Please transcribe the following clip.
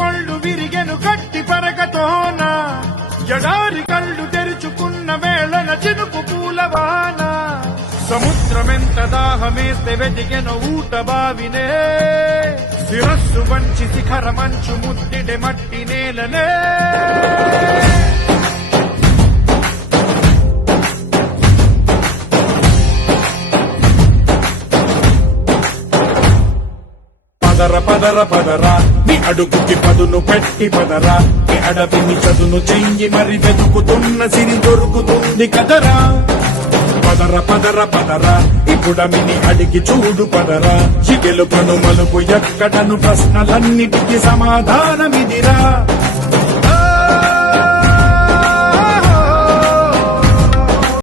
ఒళ్ళు విరిగెను గట్టి పరగతోన ఎడారి కళ్ళు తెరుచుకున్న వేళన చినుకు పూలవాన సముద్రమెంత దాహమేస్తే వెతికెను ఊట బావినే శిరస్సు వంచి శిఖర మంచు ముద్దిడే మట్టి నేలనే పదర పదర పదరా నీ అడుగుకి పదును పెట్టి పదరా నీ అడవిని చదును చెయ్యి మరి వెతుకుతున్న సిరి దొరుకుతుంది కదరా పదర పదర పదరా ఇప్పుడమిని అడిగి చూడు పదరా చిగెలు కను మలుపు ఎక్కడను ప్రశ్నలన్నిటికీ సమాధానమిదిరా